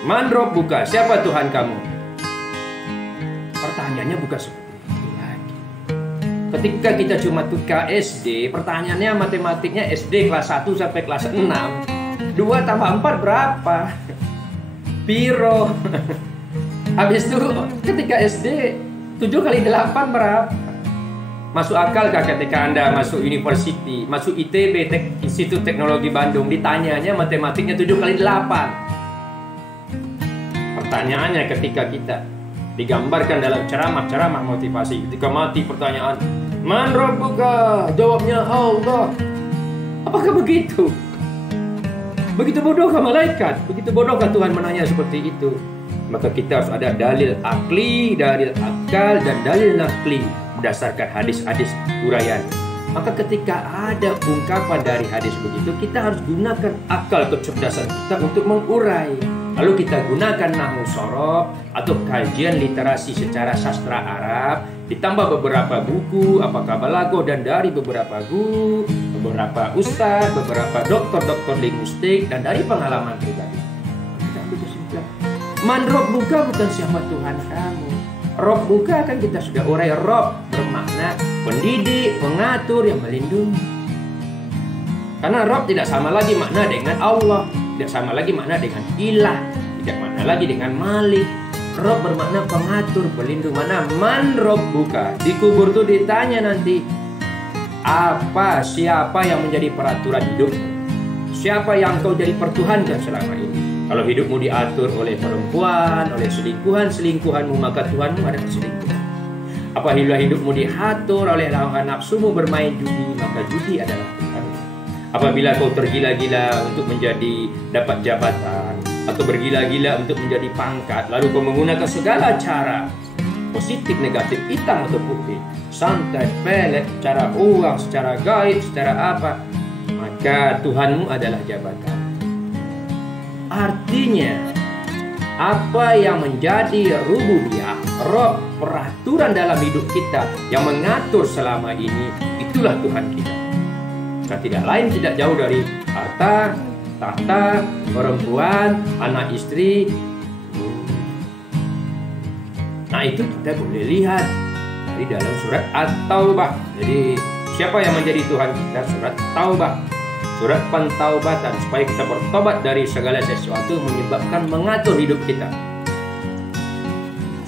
Man Rabbuka, siapa Tuhan kamu? Pertanyaannya bukan seperti itu lagi. Ketika kita cuma tuka SD, pertanyaannya matematiknya SD kelas 1 sampai kelas 6. 2 tambah 4 berapa? Piro. Habis itu ketika SD 7 kali 8 berapa? Masuk akal kah ketika Anda masuk university, masuk ITB, Institut Teknologi Bandung, ditanyanya matematiknya 7 kali 8. Pertanyaannya ketika kita digambarkan dalam ceramah motivasi, ketika mati pertanyaan, Man Rabbuka, jawabnya Allah. Apakah begitu? Begitu bodohkah malaikat? Begitu bodohkah Tuhan menanya seperti itu? Maka kita harus ada dalil akli, dalil akal, dan dalil nakli berdasarkan hadis-hadis uraian. Maka ketika ada ungkapan dari hadis begitu, kita harus gunakan akal kecerdasan kita untuk mengurai. Lalu kita gunakan nahwu shorof atau kajian literasi secara sastra Arab, ditambah beberapa buku, apakah balago, dan dari beberapa guru, beberapa ustadz, beberapa dokter linguistik, dan dari pengalaman pribadi. Kita ambil kesimpulan. Man Rabbuka bukan siapa Tuhan kamu. Rabbuka kan kita sudah urai. Rabb bermakna pendidik, pengatur, yang melindungi. Karena Rabb tidak sama lagi makna dengan Allah, tidak sama lagi makna dengan ilah, tidak makna lagi dengan malik. Rabb bermakna pengatur, pelindung. Mana man Rabbuka? Di kubur tuh ditanya nanti, siapa yang menjadi peraturan hidup? Siapa yang kau jadi pertuhankan selama ini? Kalau hidupmu diatur oleh perempuan, oleh selingkuhanmu, maka Tuhanmu adalah selingkuhan. Apabila hidupmu diatur oleh hawa nafsumu bermain judi, maka judi adalah Tuhan. Apabila kau tergila-gila untuk dapat jabatan, atau bergila-gila untuk menjadi pangkat, lalu kau menggunakan segala cara, positif, negatif, hitam atau putih, santai, pelet, secara uang, secara gaib, secara apa, maka Tuhanmu adalah jabatan. Artinya, apa yang menjadi rububiyah, Rabb, peraturan dalam hidup kita yang mengatur selama ini, itulah Tuhan kita. Nah, tidak lain tidak jauh dari harta, tahta, perempuan, anak istri. Nah, itu kita boleh lihat di dalam surat At-Taubah. Jadi, siapa yang menjadi Tuhan kita? Surat Taubah, surat pentaubatan, supaya kita bertobat dari segala sesuatu menyebabkan mengatur hidup kita.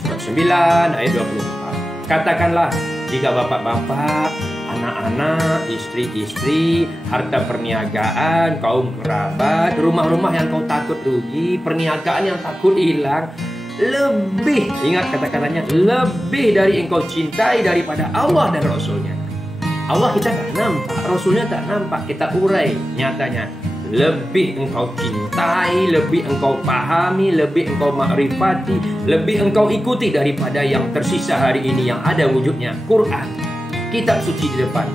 Surat 9 ayat 24. Katakanlah, jika bapak-bapak, anak-anak, istri-istri, harta perniagaan, kaum kerabat, rumah-rumah yang kau takut rugi, perniagaan yang takut hilang, lebih, ingat kata-katanya, lebih dari engkau cintai daripada Allah dan Rasulnya. Allah kita tak nampak, Rasulnya tak nampak, kita urai nyatanya. Lebih engkau cintai, lebih engkau pahami, lebih engkau makrifati, lebih engkau ikuti daripada yang tersisa hari ini yang ada wujudnya, Quran, kitab suci di depan.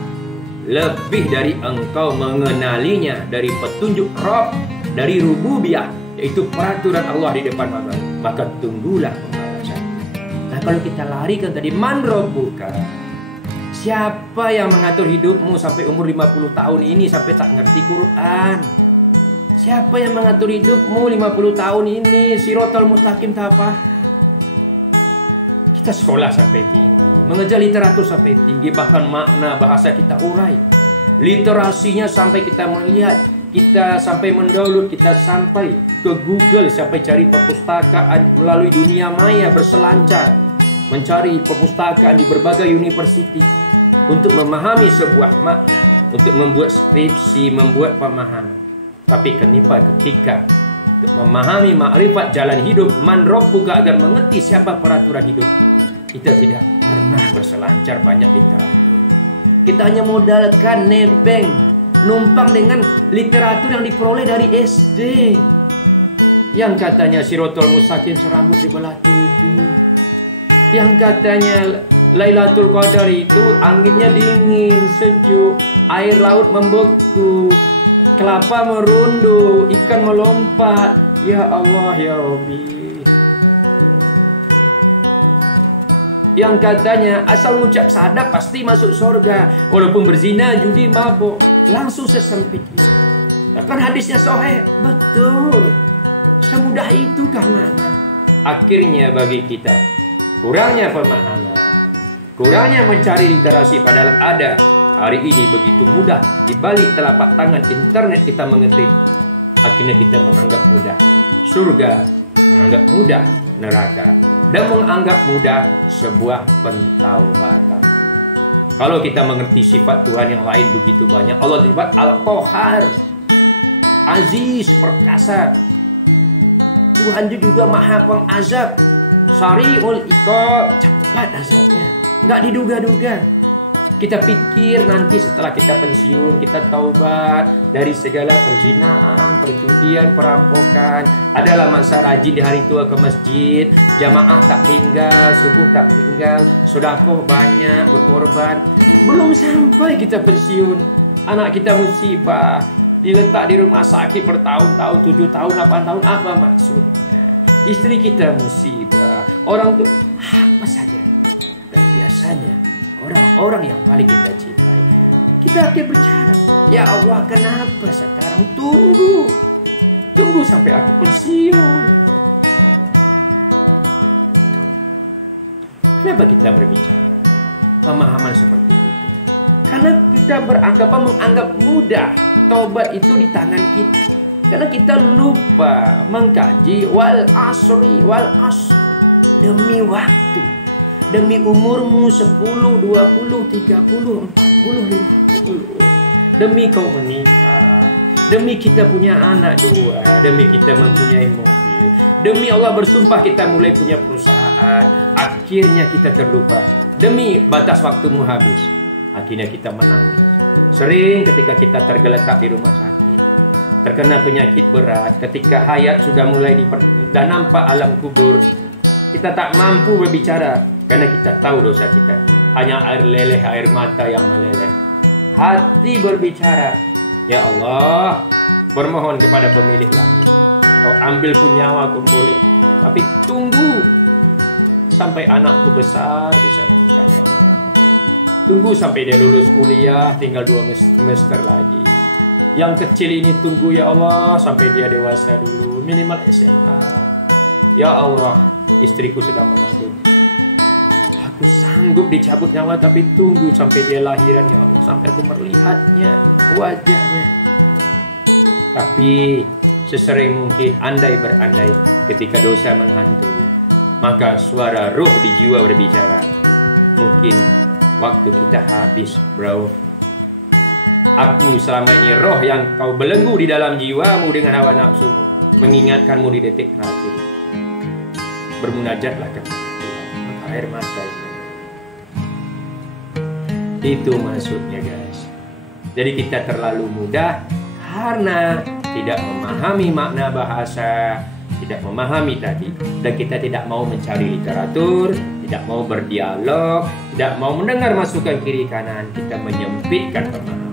Lebih dari engkau mengenalinya, dari petunjuk Rabb, dari rububiyah, yaitu peraturan Allah di depan mata, maka tunggulah pembalasan. Nah, kalau kita larikan tadi man Rabbuka, siapa yang mengatur hidupmu sampai umur 50 tahun ini sampai tak ngerti Quran? Siapa yang mengatur hidupmu 50 tahun ini Shiratal Mustaqim tak paham? Kita sekolah sampai tinggi, mengejar literatur sampai tinggi, bahkan makna bahasa kita urai. Literasinya sampai kita melihat, kita sampai mendownload, kita sampai ke Google, sampai cari perpustakaan melalui dunia maya, berselancar mencari perpustakaan di berbagai university untuk memahami sebuah makna, untuk membuat skripsi, membuat pemahaman. Tapi kenapa ketika untuk memahami makrifat jalan hidup man Rabbuka, agar mengerti siapa peraturan hidup, kita tidak pernah berselancar banyak literatur. Kita hanya modalkan nebeng, numpang dengan literatur yang diperoleh dari SD, yang katanya Shiratal Mustaqim serambut di belah 7, yang katanya Lailatul Qadar itu anginnya dingin, sejuk, air laut membeku, kelapa merunduk, ikan melompat. Ya Allah, ya Rabbi. Yang katanya asal ngucap syahadat pasti masuk surga, walaupun berzina, judi, mabuk, langsung sesempit itu. Kan hadisnya sahih, betul. Semudah itukah makna? Akhirnya bagi kita, kurangnya pemahaman, kurangnya mencari literasi padahal ada. Hari ini begitu mudah, di balik telapak tangan internet kita mengetik. Akhirnya kita menganggap mudah surga, menganggap mudah neraka, dan menganggap mudah sebuah pentaubatan. Kalau kita mengerti sifat Tuhan yang lain begitu banyak, Allah disebut Al-Qahar, Aziz, perkasa. Tuhan juga maha pengazab, Sari'ul Iqab, cepat azabnya, nggak diduga-duga. Kita pikir nanti setelah kita pensiun, kita taubat dari segala perzinahan, perjudian, perampokan. Adalah masa rajin di hari tua ke masjid, jamaah tak tinggal, subuh tak tinggal, sedekah banyak, berkorban. Belum sampai kita pensiun, anak kita musibah, diletak di rumah sakit bertahun-tahun, 7 tahun, 8 tahun. Apa maksudnya? Istri kita musibah, orang tuh apa saja. Dan biasanya orang-orang yang paling kita cintai, kita akan berbicara, ya Allah, kenapa sekarang? Tunggu sampai aku pensiun. Kenapa kita berbicara pemahaman seperti itu? Karena kita menganggap mudah. Tobat itu di tangan kita. Karena kita lupa mengkaji wal asri, demi waktu, demi umurmu 10, 20, 30, 40, 50. Demi kau menikah, demi kita punya anak 2, demi kita mempunyai mobil, demi Allah bersumpah kita mulai punya perusahaan. Akhirnya kita terlupa. Demi batas waktumu habis, akhirnya kita menangis. Sering ketika kita tergeletak di rumah sakit, terkena penyakit berat, ketika hayat sudah mulai dan nampak alam kubur, kita tak mampu berbicara karena kita tahu dosa kita. Hanya air leleh, air mata yang meleleh. Hati berbicara, ya Allah, bermohon kepada pemilik langit, kau ambil pun nyawa aku boleh, tapi tunggu sampai anakku besar bisa menikah, ya Allah. Tunggu sampai dia lulus kuliah, tinggal 2 semester lagi. Yang kecil ini tunggu, ya Allah, sampai dia dewasa dulu, minimal SMA. Ya Allah, istriku sedang mengandung. Aku sanggup dicabut nyawa, tapi tunggu sampai dia lahiran, ya Allah, sampai aku melihatnya, wajahnya. Tapi sesering mungkin andai berandai ketika dosa menghantui, maka suara roh di jiwa berbicara. Mungkin waktu kita habis, bro. Aku selama ini roh yang kau belenggu di dalam jiwamu dengan hawa nafsumu, mengingatkanmu di detik terakhir. Bermunajatlah kepada Tuhan, maka air mata itu maksudnya, guys. Jadi kita terlalu mudah karena tidak memahami makna bahasa, tidak memahami tadi, dan kita tidak mau mencari literatur, tidak mau berdialog, tidak mau mendengar masukan kiri kanan. Kita menyempitkan pemahaman.